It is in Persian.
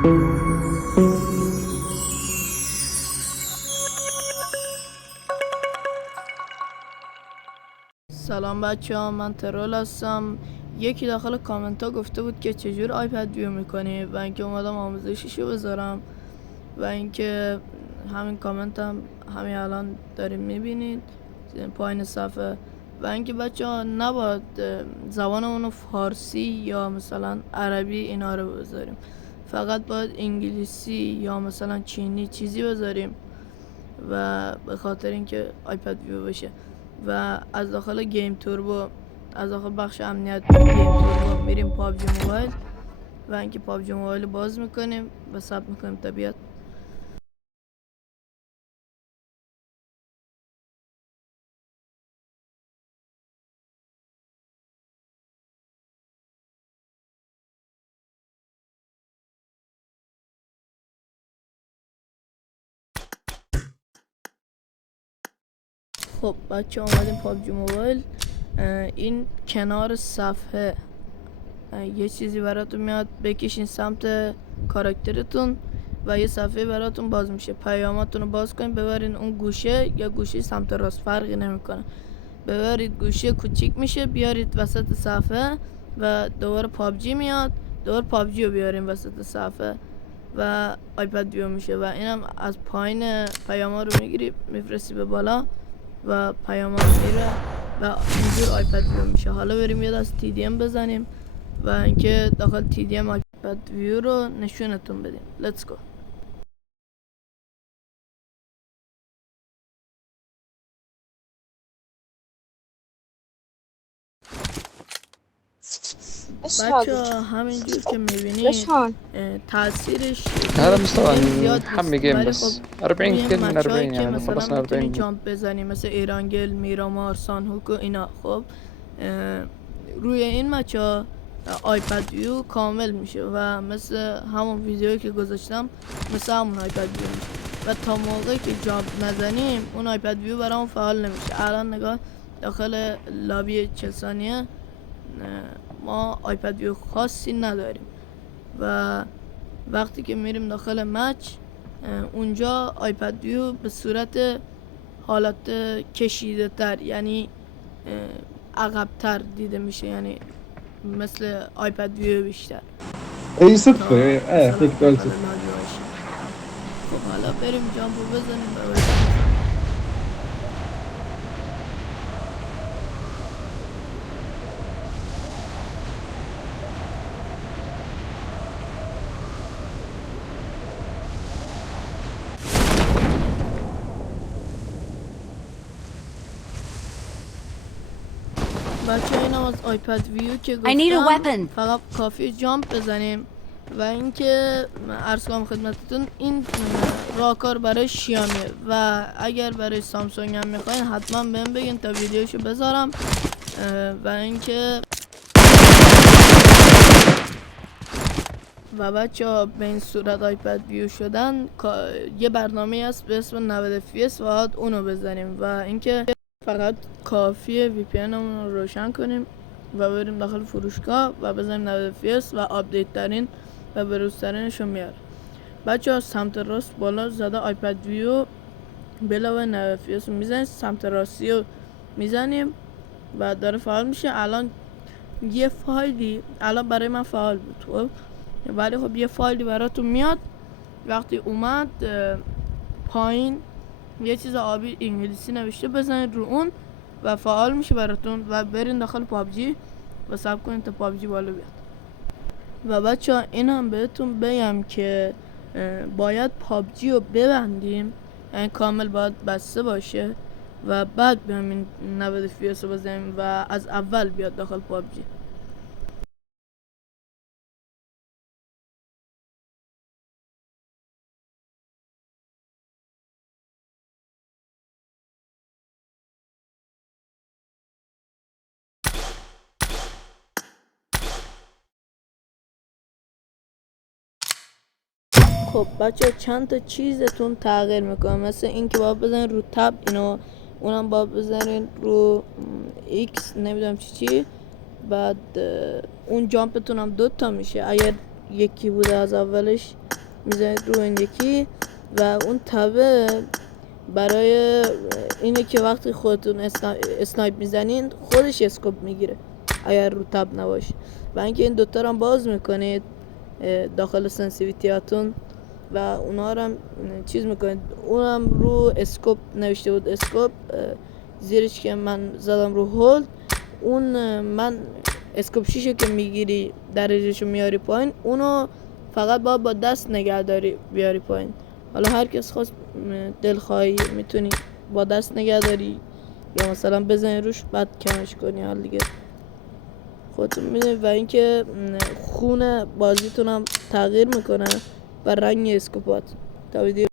سلام بچه ها، من ترول هستم. یکی داخل کامنت ها گفته بود که چجور آیپد ویو میکنی و اینکه اومدم آموزشیشو بذارم و اینکه همین کامنت هم همین الان داریم میبینید پایین صفحه. و اینکه بچه ها نباید زبانمونو فارسی یا مثلا عربی اینا رو بذاریم، فقط باید انگلیسی یا مثلا چینی چیزی بذاریم و به خاطر اینکه آیپد ویو بشه. و از داخل گیم توربو، از داخل بخش امنیت گیم توربو میریم پابجی موبایل و اینکه پابجی موبایل باز میکنیم و ثبت میکنیم تا بیاد. خب بچه اومدیم پابجی موبایل. این کنار صفحه یه چیزی براتون میاد، بکشین سمت کاراکترتون و یه صفحه براتون باز میشه. پیاماتون رو باز کنین، ببرین اون گوشه یا گوشه سمت راست فرقی نمیکنه، ببرید گوشه کوچیک میشه، بیارید وسط صفحه و دوباره پابجی میاد، دوباره پابجی رو بیاریم وسط صفحه و آیپد ویو میشه. و اینم از پایین پیاما رو میگیری میفرستی به بالا و پیاما رو میره و اینجور آیپد ویو میشه. حالا بریم یه دست TDM بزنیم و اینکه داخل TDM آیپد ویو رو نشونتون بدیم. Let's go. بچه همینجور که میبینید تاثیرش هذا مستوى زیاد حمي جيم بس 40 كل من 40 که يعني مثلا خلصنا میتونی 40. جامپ بزنی مثل ایرانگل، میرامار، سانهوک و اینا. خب روی این مچا آیپد ویو کامل میشه و مثل همون ویدیویی که گذاشتم مثل همون آیپد ویو میشه و تا موقعی که جامپ نزنیم اون آیپد ویو برامون فعال نمیشه. الان نگاه داخل لابی 40 ثانیه ما آیپد ویو خاصی نداریم و وقتی که میریم داخل مچ اونجا آیپد ویو به صورت حالت کشیده تر، یعنی عقب تر دیده میشه، یعنی مثل آیپد ویو بیشتر. اي صدفة فيك تقول صدفة. خب حالا بریم جامپو بزنیم و بچه اینم از آیپد ویو که گفتم فقط کافی جامپ بزنیم. و اینکه عرض کنم خدمتتون این راهکار برای شیائومیه و اگر برای سامسونگ هم میخواین حتما بهم بگین تا ویدیوشو بذارم. و اینکه و بچه ها به این صورت آیپد ویو شدن یه برنامه هست به اسم 90 FPS و اونو بزنیم و اینکه فقط کافیه وی پی ان رو روشن کنیم و بریم داخل فروشگاه و بزنیم 90 FPS و آپدیت ترین و بروز ترینشو میاره. بچه ها سمت راست بالا زده آیپد ویو بلاوه 90 FPS رو میزنیم، سمت راستی رو میزنیم و داره فعال میشه. الان یه فایلی الان برای من فعال بود خب، ولی خب یه فایلی براتون میاد. وقتی اومد پایین یه چیز آبی انگلیسی نوشته، بزنید رو اون و فعال میشه براتون و برین داخل پابجی و صبر کنید تا پابجی بالا بیاد. و بچه ها این هم بهتون بگم که باید پابجی رو ببندیم، یعنی کامل باید بسته باشه و بعد به همین 90 FPS رو بزنیم و از اول بیاد داخل پابجی. خب بچه چند تا چیزتون تغییر میکنه، مثل این که باید بزنین رو تب اینو، اونم باید بزنین رو ایکس نمیدونم چی. بعد اون جامپتون هم 2 تا میشه، اگر یکی بوده از اولش میزنید رو این یکی و اون تبه برای اینه که وقتی خودتون اسنایپ میزنین خودش اسکوپ میگیره اگر رو تب نباشه و اینکه این دوتا رو هم باز میکنید داخل سنسیویتیاتون و اونا رو هم چیز میکنید. اونم رو اسکوپ نوشته بود اسکوپ زیرش که من زدم رو هولد اون من اسکوپ شیشو که میگیری درجهشو میاری پایین اونو فقط با دست نگهداری بیاری پایین. حالا هر کس خواست دلخواهی میتونی با دست نگهداری یا مثلا بزنی روش بعد کمش کنی حال دیگه خودتون میدونید و اینکه خون بازیتون هم تغییر میکنه و رنگ اسکوپات تا ویدیو